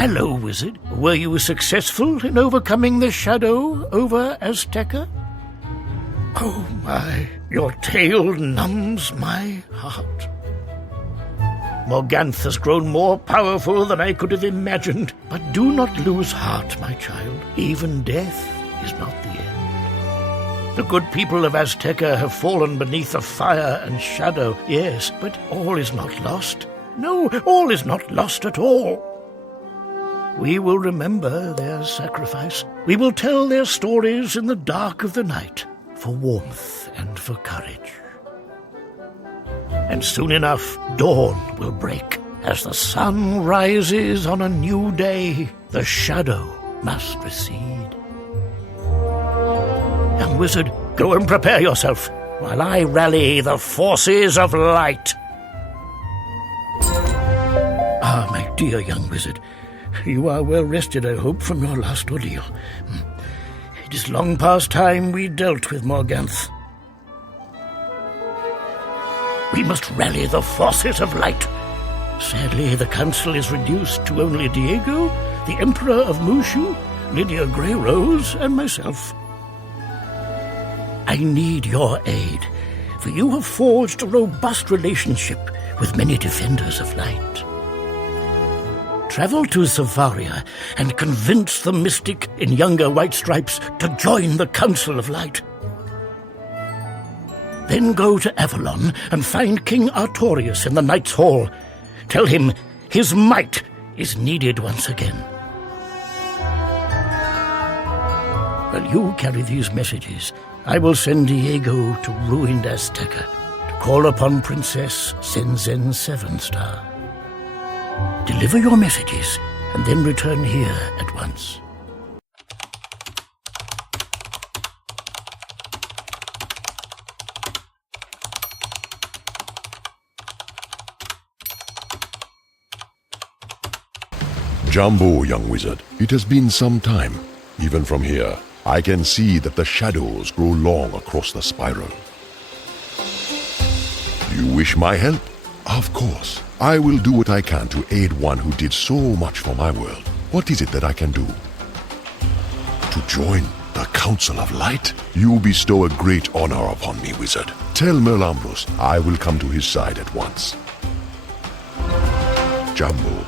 Hello, wizard. Were you successful in overcoming the shadow over Azteca? Oh my, your tale numbs my heart. Morganth has grown more powerful than I could have imagined. But do not lose heart, my child. Even death is not the end. The good people of Azteca have fallen beneath the fire and shadow, yes, but all is not lost. No, all is not lost at all. We will remember their sacrifice. We will tell their stories in the dark of the night, for warmth and for courage. And soon enough, dawn will break. As the sun rises on a new day, the shadow must recede. Young wizard, go and prepare yourself, while I rally the forces of light. Ah, my dear young wizard, you are well rested, I hope, from your last ordeal. It is long past time we dealt with Morganth. We must rally the forces of light. Sadly, the council is reduced to only Diego, the Emperor of Mushu, Lydia Grey-Rose, and myself. I need your aid, for you have forged a robust relationship with many defenders of light. Travel to Zavaria and convince the mystic in younger white stripes to join the Council of Light. Then go to Avalon and find King Artorius in the Knight's Hall. Tell him his might is needed once again. While you carry these messages, I will send Diego to ruined Azteca to call upon Princess Senzen Sevenstar. Deliver your messages and then return here at once. Jumbo, young wizard, it has been some time. Even from here, I can see that the shadows grow long across the spiral. Do you wish my help? Of course. I will do what I can to aid one who did so much for my world. What is it that I can do? To join the Council of Light? You bestow a great honor upon me, wizard. Tell Merlambros I will come to his side at once. Jumbo.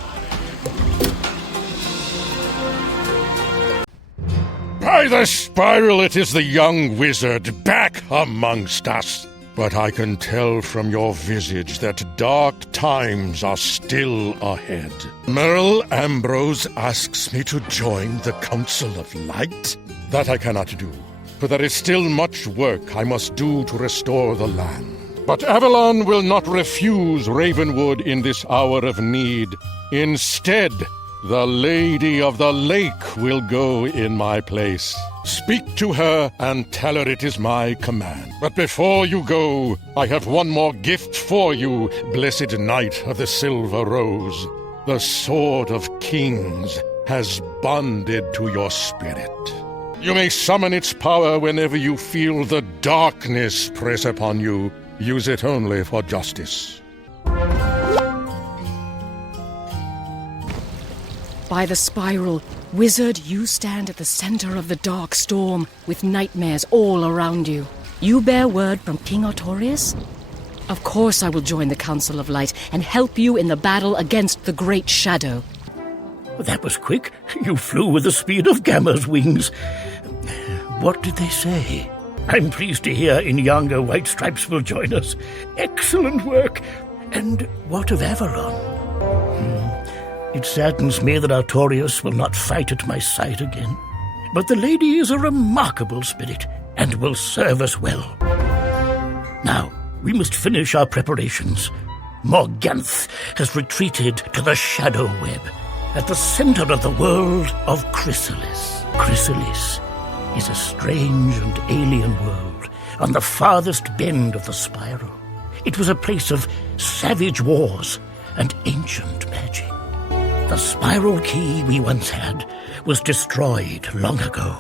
By the spiral, it is the young wizard back amongst us. But I can tell from your visage that dark times are still ahead. Merle Ambrose asks me to join the Council of Light. That I cannot do, for there is still much work I must do to restore the land. But Avalon will not refuse Ravenwood in this hour of need. Instead, the Lady of the Lake will go in my place. Speak to her and tell her it is my command. But before you go, I have one more gift for you, blessed Knight of the Silver Rose. The Sword of Kings has bonded to your spirit. You may summon its power whenever you feel the darkness press upon you. Use it only for justice. By the spiral, wizard, you stand at the center of the dark storm, with nightmares all around you. You bear word from King Artorius? Of course I will join the Council of Light and help you in the battle against the Great Shadow. That was quick. You flew with the speed of Gamma's wings. What did they say? I'm pleased to hear Inyanga White Stripes will join us. Excellent work. And what of Avalon? It saddens me that Artorius will not fight at my side again. But the lady is a remarkable spirit and will serve us well. Now, we must finish our preparations. Morganth has retreated to the Shadow Web at the center of the world of Crisalis. Crisalis is a strange and alien world on the farthest bend of the spiral. It was a place of savage wars and ancient magic. The spiral key we once had was destroyed long ago.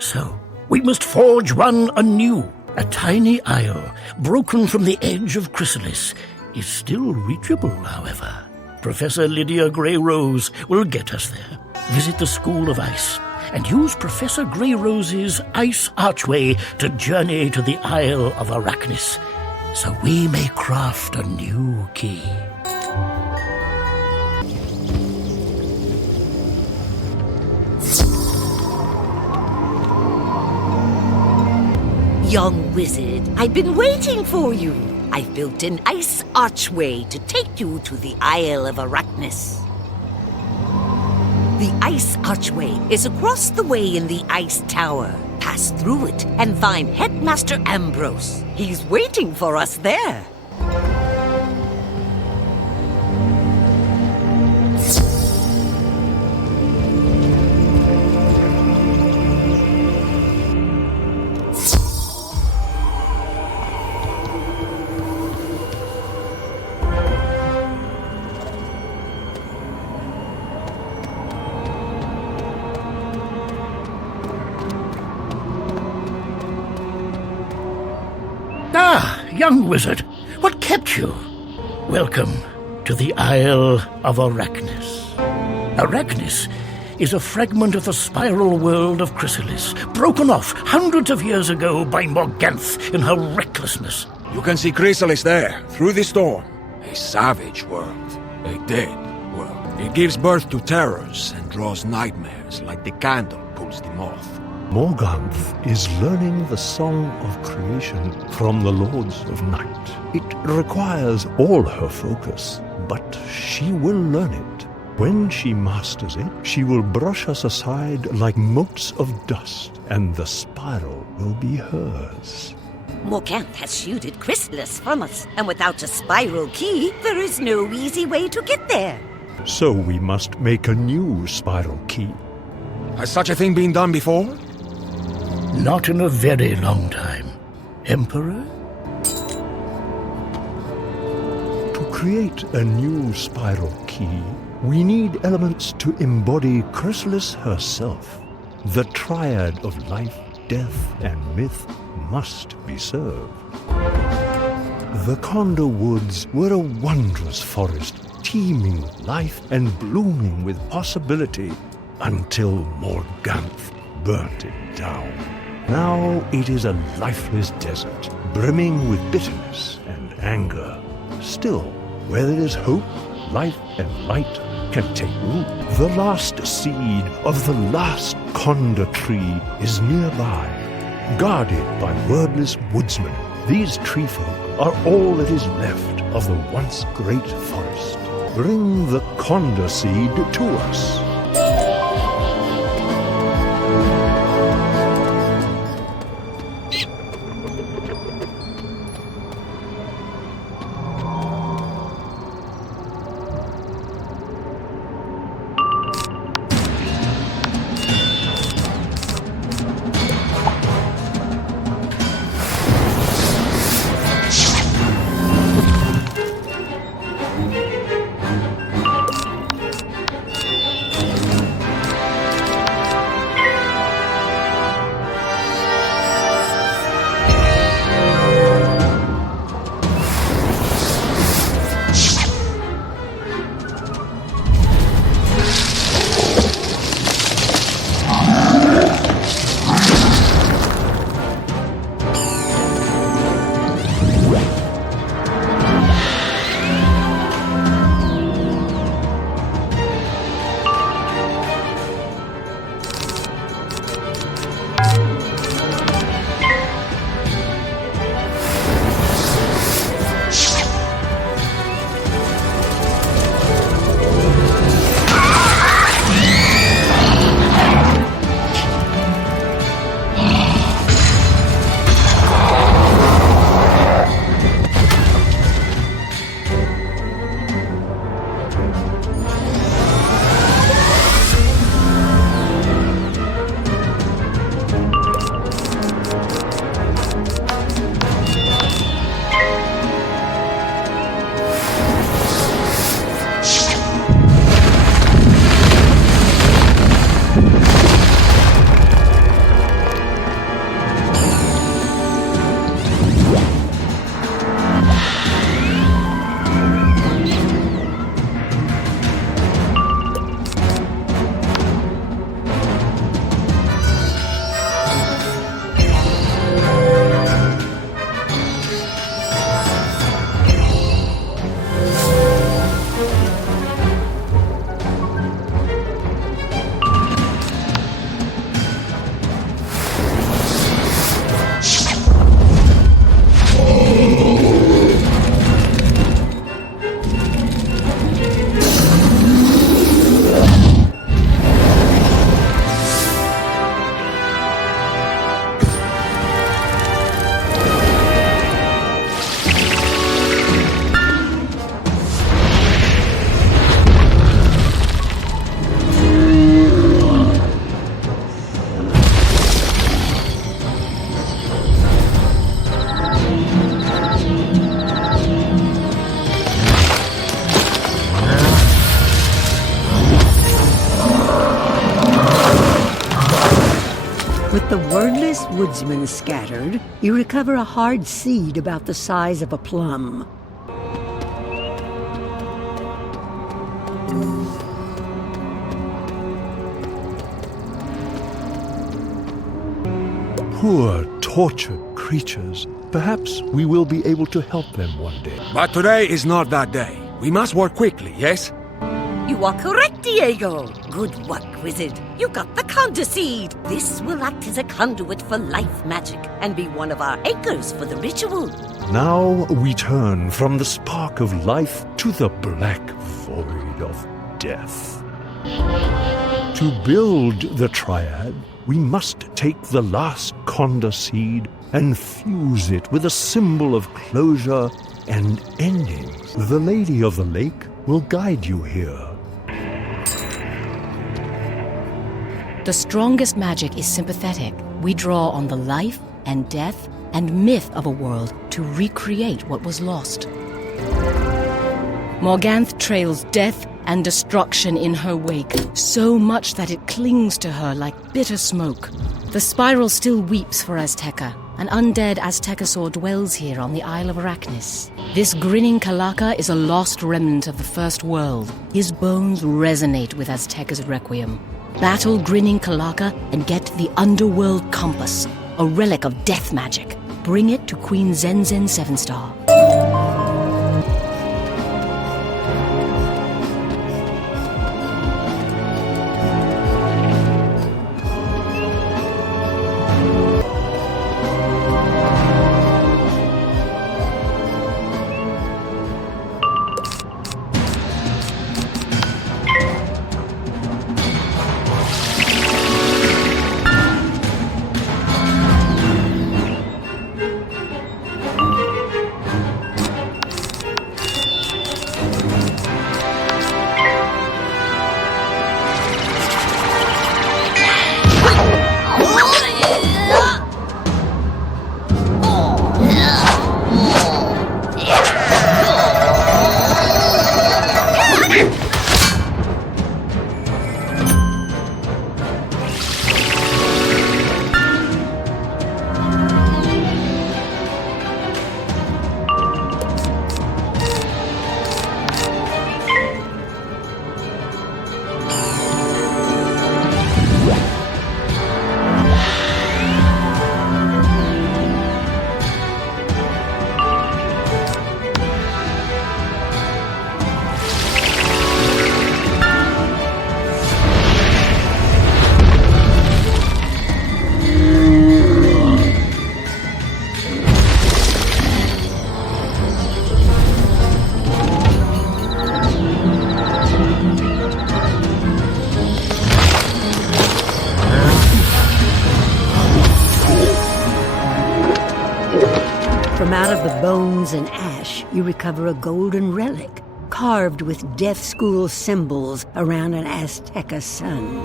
So, we must forge one anew. A tiny isle, broken from the edge of Crisalis, is still reachable, however. Professor Lydia Grey-Rose will get us there. Visit the School of Ice and use Professor Grey-Rose's ice archway to journey to the Isle of Arachnis, so we may craft a new key. Young wizard, I've been waiting for you. I've built an ice archway to take you to the Isle of Arachnis. The ice archway is across the way in the ice tower. Pass through it and find Headmaster Ambrose. He's waiting for us there. Ah, young wizard, what kept you? Welcome to the Isle of Arachnis. Arachnis is a fragment of the spiral world of Crisalis, broken off hundreds of years ago by Morganth in her recklessness. You can see Crisalis there, through the storm. A savage world, a dead world. It gives birth to terrors and draws nightmares like the candle pulls the moth. Morganth is learning the song of creation from the Lords of Night. It requires all her focus, but she will learn it. When she masters it, she will brush us aside like motes of dust, and the spiral will be hers. Morganth has shielded Crisalis from us, and without a spiral key, there is no easy way to get there. So we must make a new spiral key. Has such a thing been done before? Not in a very long time. Emperor? To create a new spiral key, we need elements to embody Crisalis herself. The triad of life, death, and myth must be served. The Condor Woods were a wondrous forest, teeming with life and blooming with possibility, until Morganth burnt it down. Now it is a lifeless desert, brimming with bitterness and anger. Still, where there is hope, life and light can take root. The last seed of the last Condor tree is nearby, guarded by wordless woodsmen. These tree folk are all that is left of the once great forest. Bring the Condor seed to us. this woodsman scattered, you recover a hard seed about the size of a plum. Poor, tortured creatures. Perhaps we will be able to help them one day. But today is not that day. We must work quickly, yes? You are correct, Diego. Good work, wizard. You got the conda seed. This will act as a conduit for life magic and be one of our anchors for the ritual. Now we turn from the spark of life to the black void of death. To build the triad, we must take the last conda seed and fuse it with a symbol of closure and ending. The Lady of the Lake will guide you here. The strongest magic is sympathetic. We draw on the life and death and myth of a world to recreate what was lost. Morganth trails death and destruction in her wake, so much that it clings to her like bitter smoke. The spiral still weeps for Azteca. An undead Aztecosaur dwells here on the Isle of Arachnis. This grinning Calaca is a lost remnant of the First World. His bones resonate with Azteca's requiem. Battle grinning Calaca and get the Underworld Compass, a relic of death magic. Bring it to Queen Zenzen 7-Star. From out of the bones and ash, you recover a golden relic, carved with death school symbols around an Azteca sun.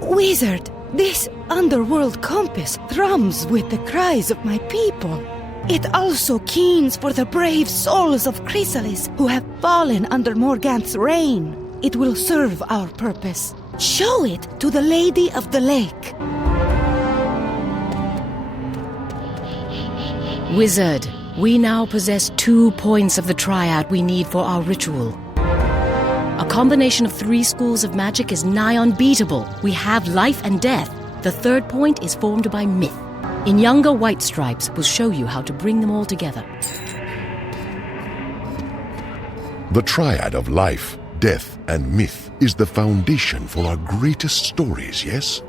Wizard, this underworld compass thrums with the cries of my people. It also keens for the brave souls of Crisalis who have fallen under Morganth's reign. It will serve our purpose. Show it to the Lady of the Lake. Wizard, we now possess 2 points of the triad we need for our ritual. A combination of 3 schools of magic is nigh unbeatable. We have life and death. The 3rd point is formed by myth. In younger White Stripes will show you how to bring them all together. The triad of life, death, and myth is the foundation for our greatest stories, yes?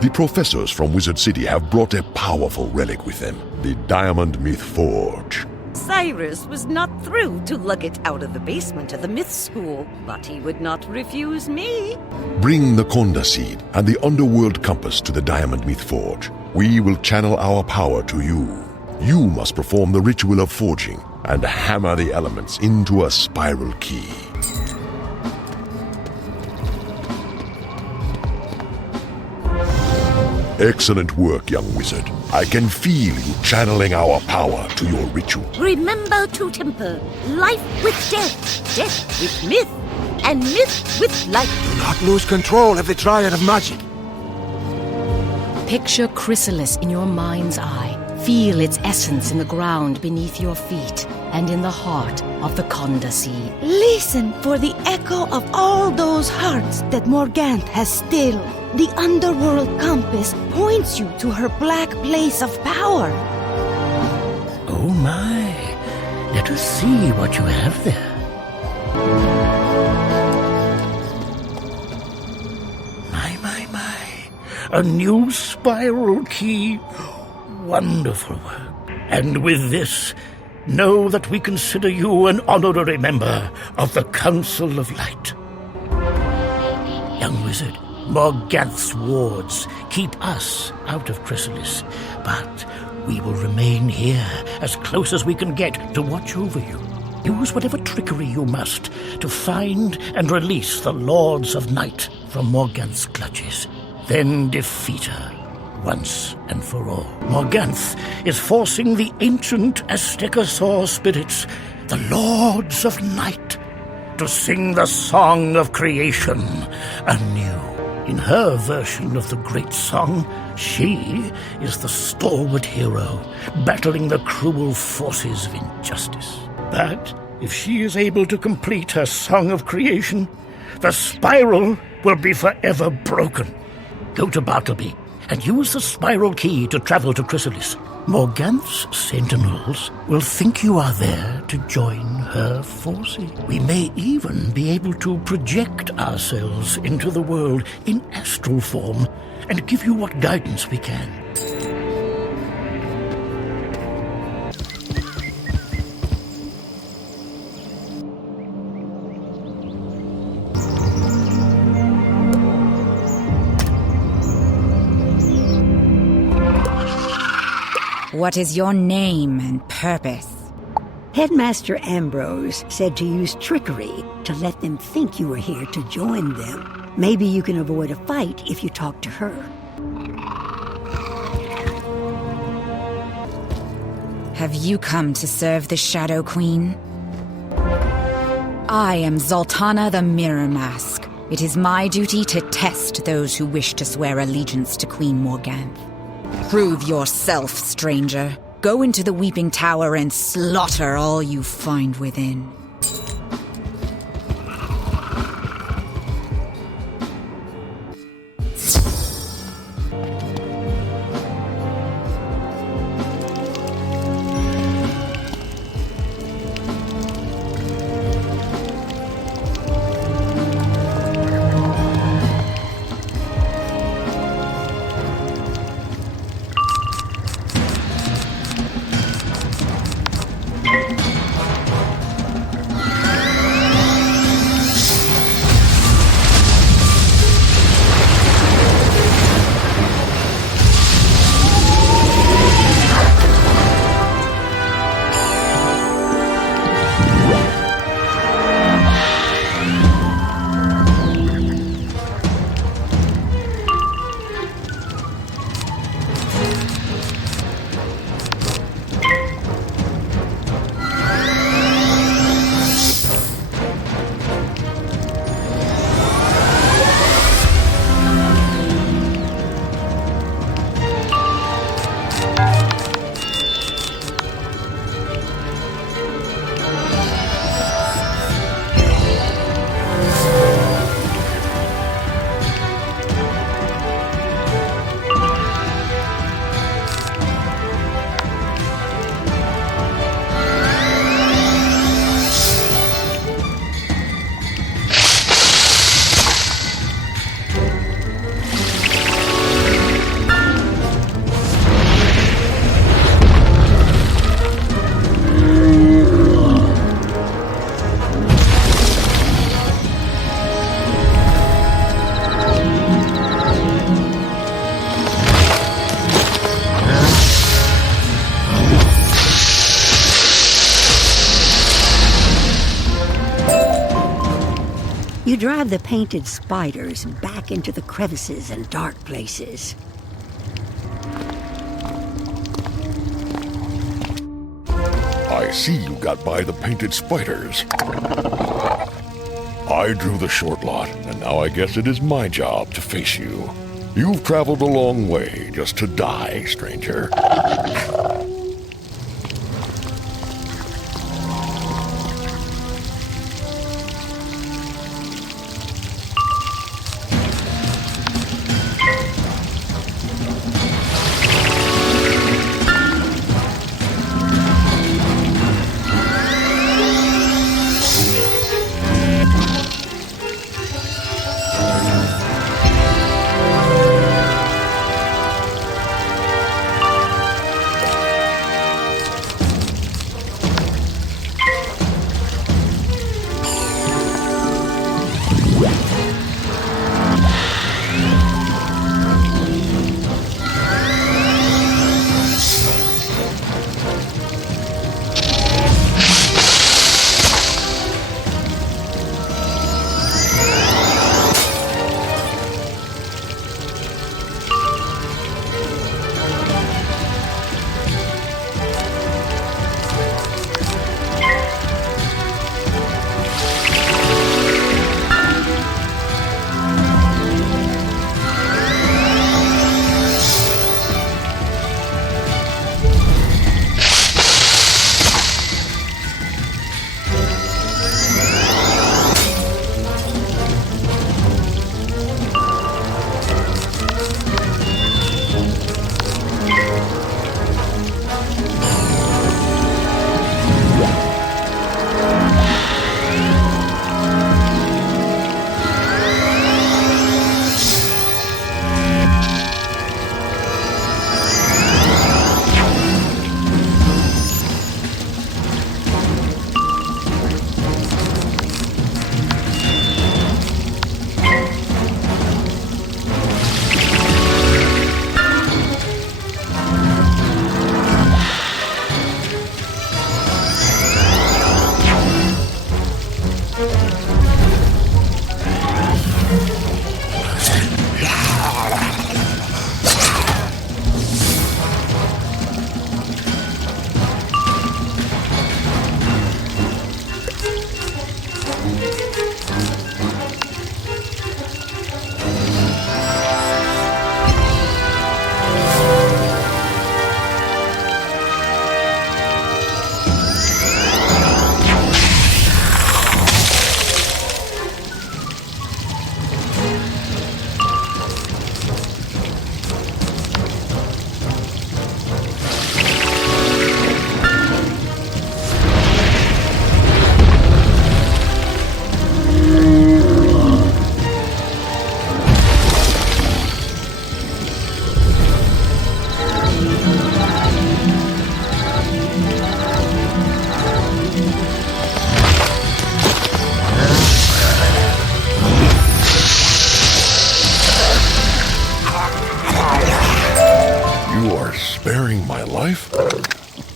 The professors from Wizard City have brought a powerful relic with them, the Diamond Myth Forge. Cyrus was not through to lug it out of the basement of the myth school, but he would not refuse me. Bring the Conda Seed and the Underworld Compass to the Diamond Myth Forge. We will channel our power to you. You must perform the ritual of forging and hammer the elements into a spiral key. Excellent work, young wizard. I can feel you channeling our power to your ritual. Remember to temper life with death, death with myth, and myth with life. Do not lose control of the triad of magic. Picture Crisalis in your mind's eye. Feel its essence in the ground beneath your feet and in the heart of the Conda Sea. Listen for the echo of all those hearts that Morganth has stilled. The underworld compass points you to her black place of power. Oh my, let us see what you have there. My, a new spiral key. Wonderful work. And with this, know that we consider you an honorary member of the Council of Light. Young wizard, Morganth's wards keep us out of Crisalis, but we will remain here as close as we can get to watch over you. Use whatever trickery you must to find and release the Lords of Night from Morganth's clutches. Then defeat her once and for all. Morganth is forcing the ancient Aztecosaur spirits, the Lords of Night, to sing the song of creation anew. In her version of the great song, she is the stalwart hero, battling the cruel forces of injustice. But if she is able to complete her song of creation, the spiral will be forever broken. Go to Bartleby and use the spiral key to travel to Crisalis. Morganth's sentinels will think you are there to join her forces. We may even be able to project ourselves into the world in astral form and give you what guidance we can. What is your name and purpose? Headmaster Ambrose said to use trickery to let them think you were here to join them. Maybe you can avoid a fight if you talk to her. Have you come to serve the Shadow Queen? I am Zoltana the Mirror Mask. It is my duty to test those who wish to swear allegiance to Queen Morganth. Prove yourself, stranger. Go into the Weeping Tower and slaughter all you find within. You drive the painted spiders back into the crevices and dark places. I see you got by the painted spiders. I drew the short lot, and now I guess it is my job to face you. You've traveled a long way just to die, stranger.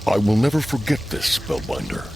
I will never forget this, Spellbinder.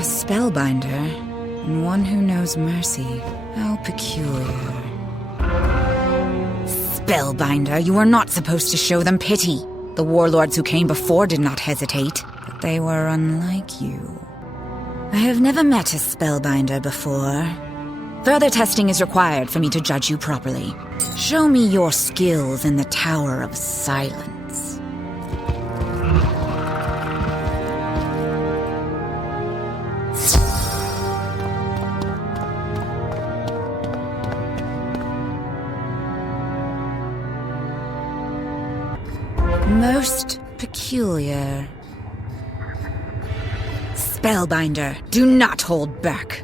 Spellbinder, and one who knows mercy. How peculiar. Spellbinder, you are not supposed to show them pity. The warlords who came before did not hesitate, but they were unlike you. I have never met a Spellbinder before. Further testing is required for me to judge you properly. Show me your skills in the Tower of Silence. Most peculiar. Spellbinder, do not hold back.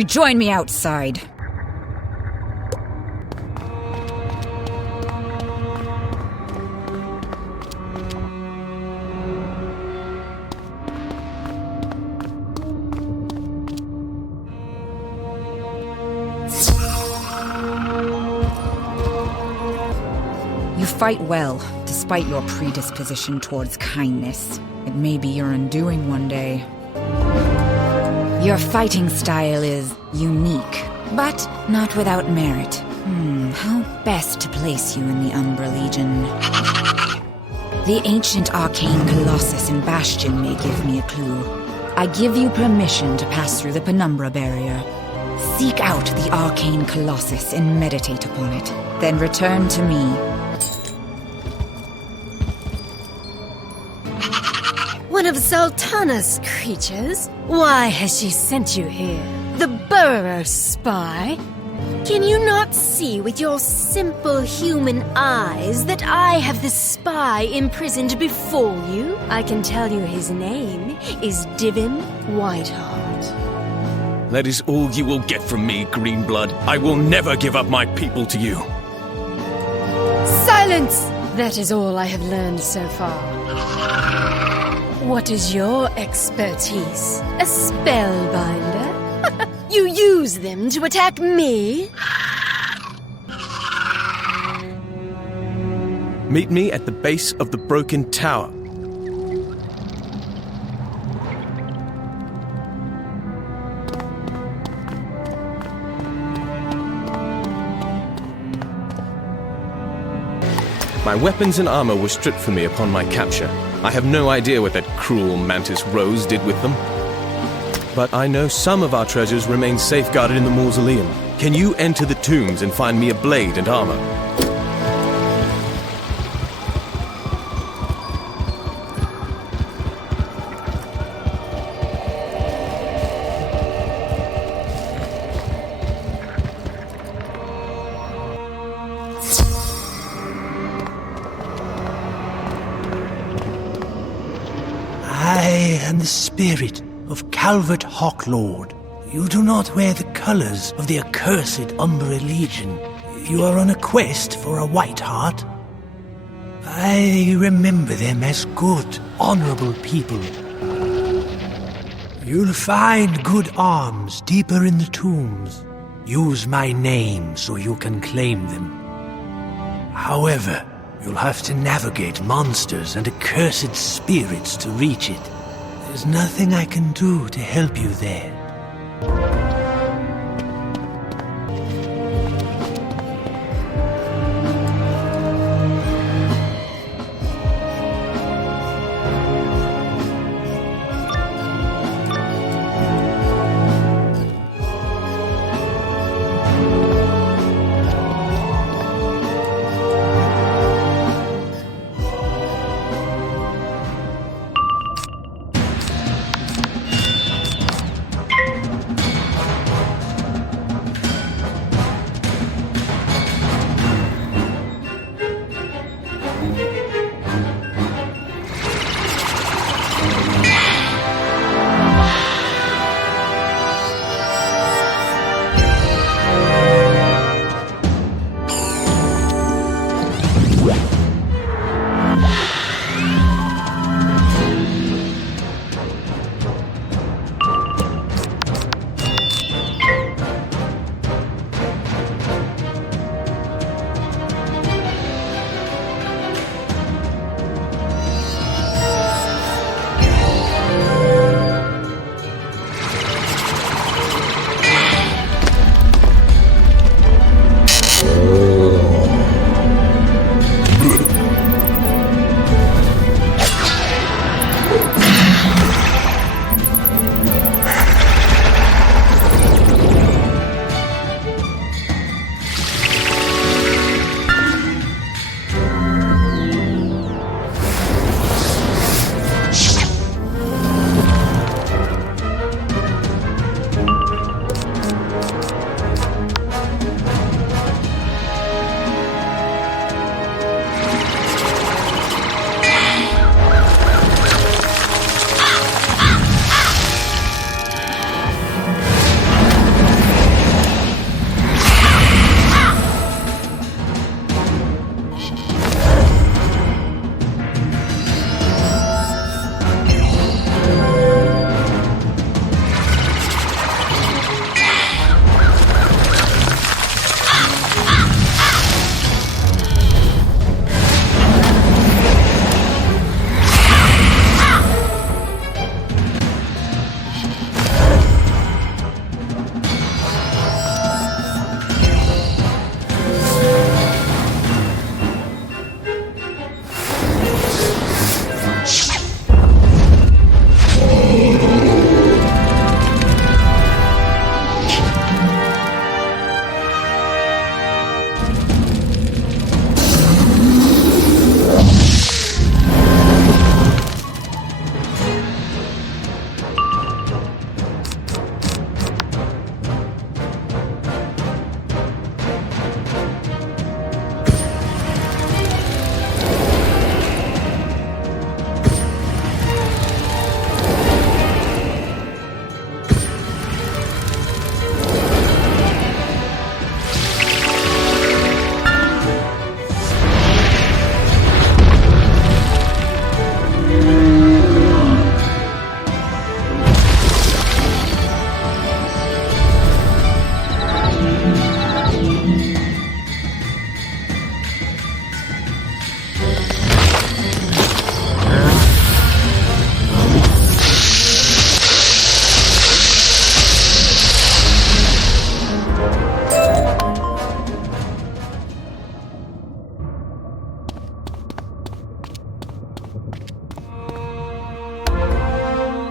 Rejoin me outside. You fight well, despite your predisposition towards kindness. It may be your undoing one day. Your fighting style is unique, but not without merit. How best to place you in the Umbra Legion? The ancient arcane colossus in Bastion may give me a clue. I give you permission to pass through the penumbra barrier. Seek out the arcane colossus and meditate upon it. Then return to me. One of Sultana's creatures? Why has she sent you here? The Burrower spy? Can you not see with your simple human eyes that I have the spy imprisoned before you? I can tell you his name is Divin Whiteheart. That is all you will get from me, Greenblood. I will never give up my people to you. Silence! That is all I have learned so far. What is your expertise? A spellbinder? You use them to attack me? Meet me at the base of the broken tower. My weapons and armor were stripped from me upon my capture. I have no idea what that cruel Mantis Rose did with them. But I know some of our treasures remain safeguarded in the mausoleum. Can you enter the tombs and find me a blade and armor? I am the spirit of Calvert Hawklord. You do not wear the colors of the accursed Umbra Legion. You are on a quest for a Whiteheart. I remember them as good, honorable people. You'll find good arms deeper in the tombs. Use my name so you can claim them. However, you'll have to navigate monsters and accursed spirits to reach it. There's nothing I can do to help you there.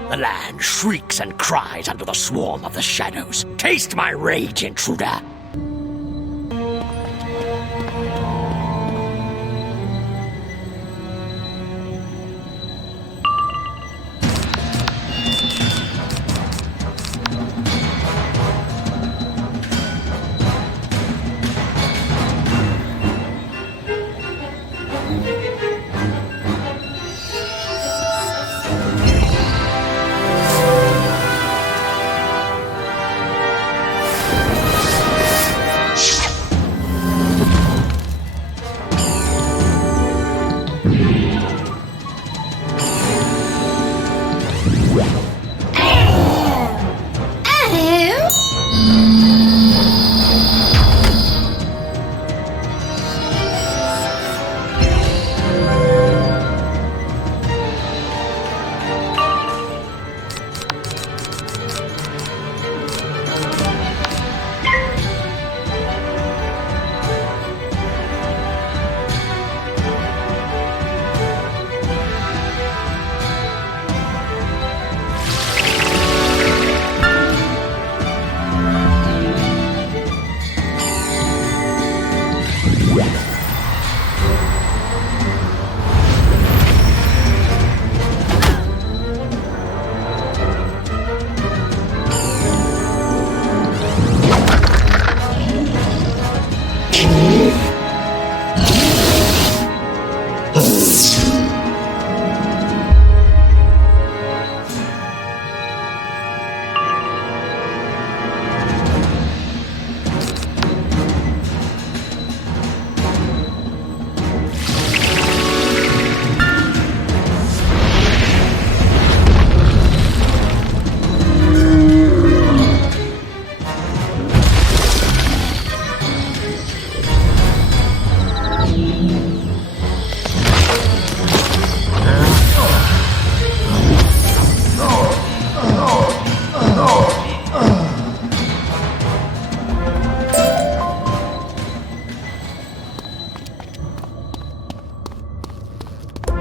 The land shrieks and cries under the swarm of the shadows. Taste my rage, intruder!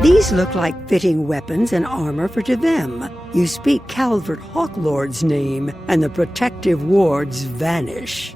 These look like fitting weapons and armor for them. You speak Calvert Hawklord's name, and the protective wards vanish.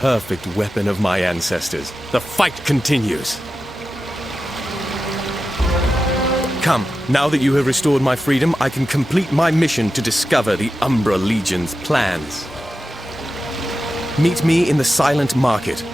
Perfect weapon of my ancestors. The fight continues. Come, now that you have restored my freedom, I can complete my mission to discover the Umbra Legion's plans. Meet me in the Silent Market.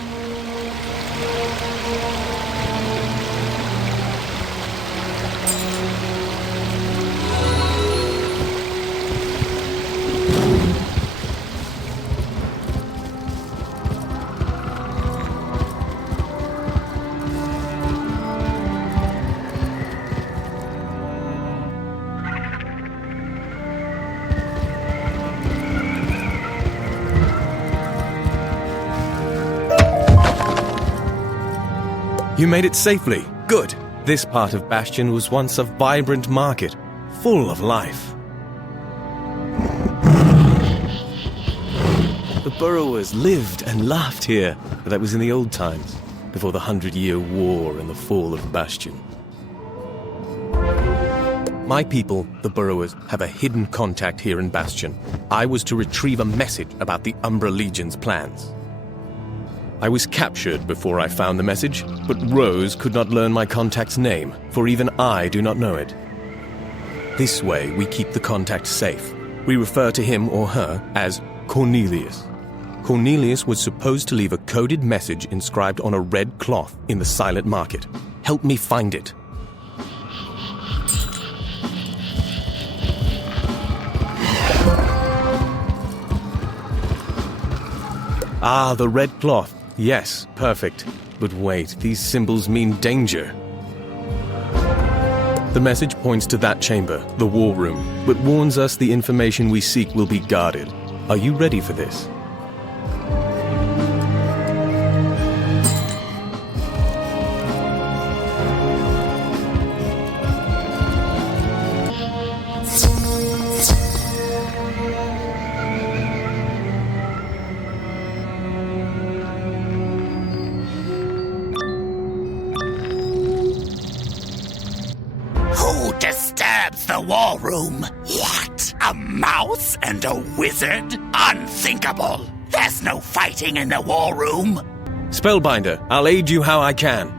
You made it safely. Good. This part of Bastion was once a vibrant market, full of life. The burrowers lived and laughed here, but that was in the old times, before the 100-Year War and the fall of Bastion. My people, the burrowers, have a hidden contact here in Bastion. I was to retrieve a message about the Umbra Legion's plans. I was captured before I found the message, but Rose could not learn my contact's name, for even I do not know it. This way, we keep the contact safe. We refer to him or her as Cornelius. Cornelius was supposed to leave a coded message inscribed on a red cloth in the Silent Market. Help me find it. Ah, the red cloth. Yes, perfect. But wait, these symbols mean danger. The message points to that chamber, the war room, but warns us the information we seek will be guarded. Are you ready for this? Who disturbs the war room? What? A mouse and a wizard? Unthinkable! There's no fighting in the war room! Spellbinder, I'll aid you how I can.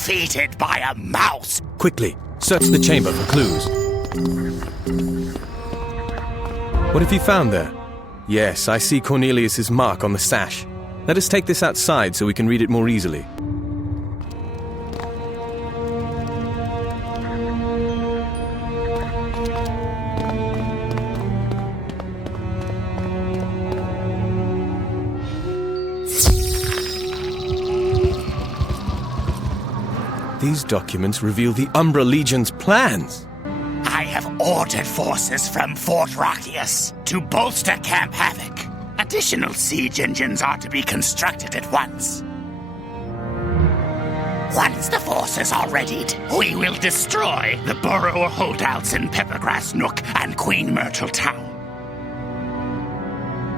defeated by a mouse. Quickly, search the chamber for clues. What have you found there? Yes, I see Cornelius's mark on the sash. Let us take this outside so we can read it more easily. These documents reveal the Umbra Legion's plans. I have ordered forces from Fort Rockius to bolster Camp Havoc. Additional siege engines are to be constructed at once. Once the forces are readied, we will destroy the burrower holdouts in Peppergrass Nook and Queen Myrtle Town.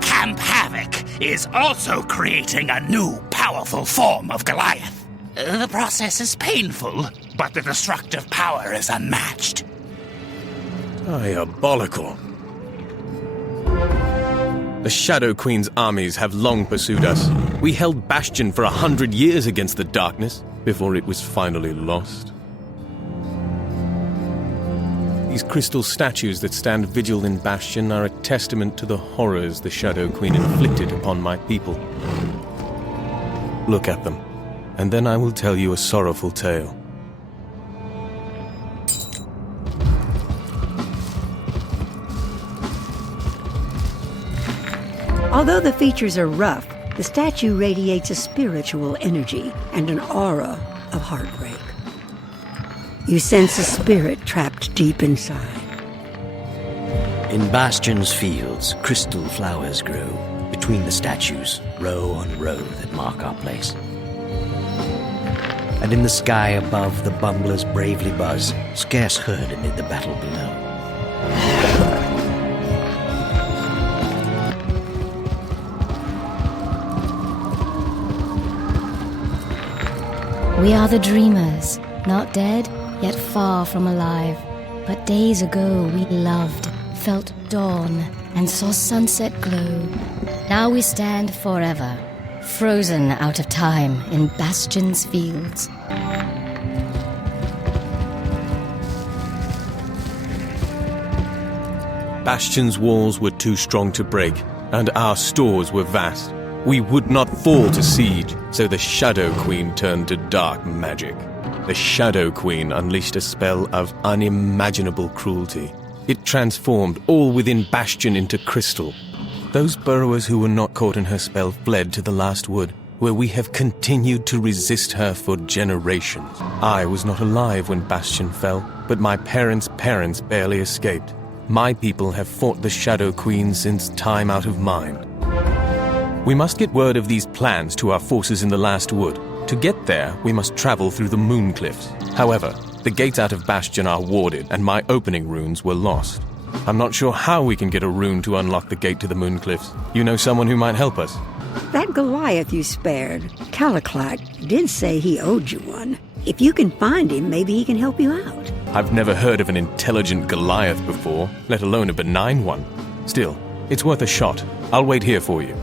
Camp Havoc is also creating a new, powerful form of Goliath. The process is painful, but the destructive power is unmatched. Diabolical. The Shadow Queen's armies have long pursued us. We held Bastion for 100 years against the darkness, before it was finally lost. These crystal statues that stand vigil in Bastion are a testament to the horrors the Shadow Queen inflicted upon my people. Look at them, and then I will tell you a sorrowful tale. Although the features are rough, the statue radiates a spiritual energy and an aura of heartbreak. You sense a spirit trapped deep inside. In Bastion's fields, crystal flowers grow between the statues, row on row that mark our place. And in the sky above, the bumblers bravely buzz, scarce heard amid the battle below. We are the dreamers, not dead, yet far from alive. But days ago we loved, felt dawn, and saw sunset glow. Now we stand forever, frozen out of time in Bastion's fields. Bastion's walls were too strong to break, and our stores were vast. We would not fall to siege, so the Shadow Queen turned to dark magic. The Shadow Queen unleashed a spell of unimaginable cruelty. It transformed all within Bastion into crystal. Those burrowers who were not caught in her spell fled to the last wood, where we have continued to resist her for generations. I was not alive when Bastion fell, but my parents' parents barely escaped. My people have fought the Shadow Queen since time out of mind. We must get word of these plans to our forces in the last wood. To get there, we must travel through the moon cliffs. However, the gates out of Bastion are warded, and my opening runes were lost. I'm not sure how we can get a rune to unlock the gate to the moon cliffs. You know someone who might help us? That Goliath you spared, Caliclac, did say he owed you one. If you can find him, maybe he can help you out. I've never heard of an intelligent Goliath before, let alone a benign one. Still, it's worth a shot. I'll wait here for you.